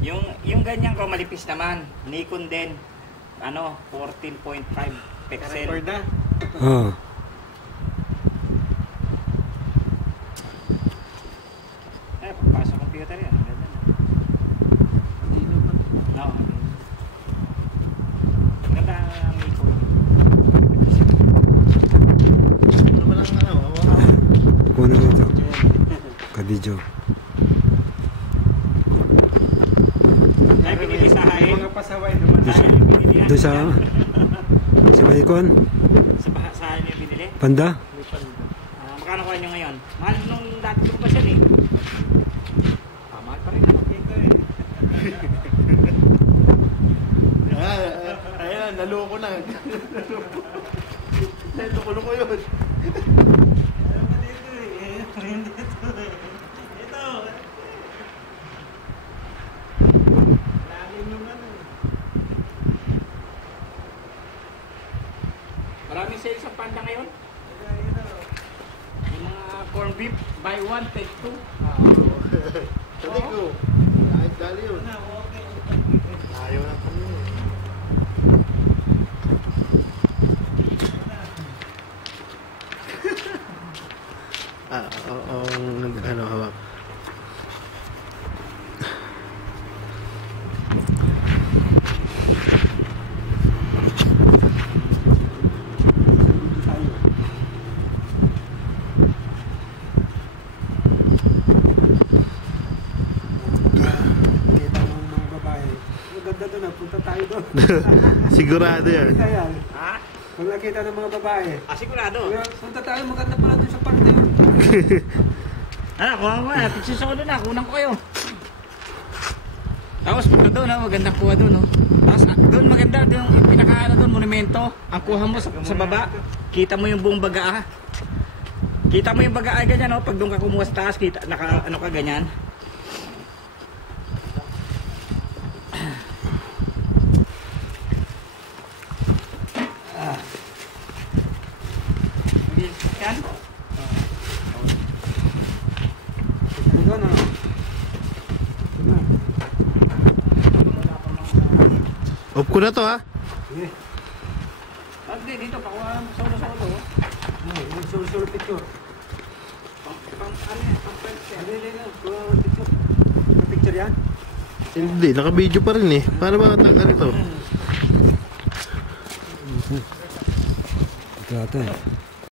Yung ganyan ko malipis naman. Nikon din. Ano, 14.5 pixel. Record na. Oo. Eh, pagpasok computer yan. Ganda na. Dino pa. No. Ganda ang Nikon. Ano ba lang hawak-hawak? Kunin mo ito. Ka-video. Ay, pinili sa hain. Mga pasaway Doon sa Baikon? Sa hain yung binili. Panda? Magkano kuha nyo ngayon? Mahal nung dati ko pa siya eh. Mahal pa rin ako. Ito eh. Ayan, naloko na. Loko-loko yun. Ayan ba dito eh? Dito eh. Ito. Lagi nung ano eh. Maraming sales sa Panda ngayon. Yung mga corn beef, buy one, take two. Sabi ko, kahit dali yun. Ayaw na kami. Ano hawak? Punta tayo doon. Sigurado yan. Ayan. Ha? Kung nakita ng mga babae. Sigurado. Punta tayo, maganda pala doon sa parte yun. Ano, kuha ko nga. Pagsis ako doon na. Kunang ko kayo. Tapos punta doon, magandang kuha doon. Tapos doon maganda, yung pinakaano doon, monumento. Ang kuha mo sa baba, kita mo yung buong bagaa. Kita mo yung bagaa ganyan, pag doon ka kumuha sa taas, kita, ano ka ganyan. Yan? Ano doon, ano? Off ko na to ha. Sige. Hindi, dito, pakuha solo-solo. Yung solo picture. Ano yan? Pang-print yan. Kuha picture. Picture yan? Hindi, naka-video pa rin eh. Paano ba ganito? Ito ata eh.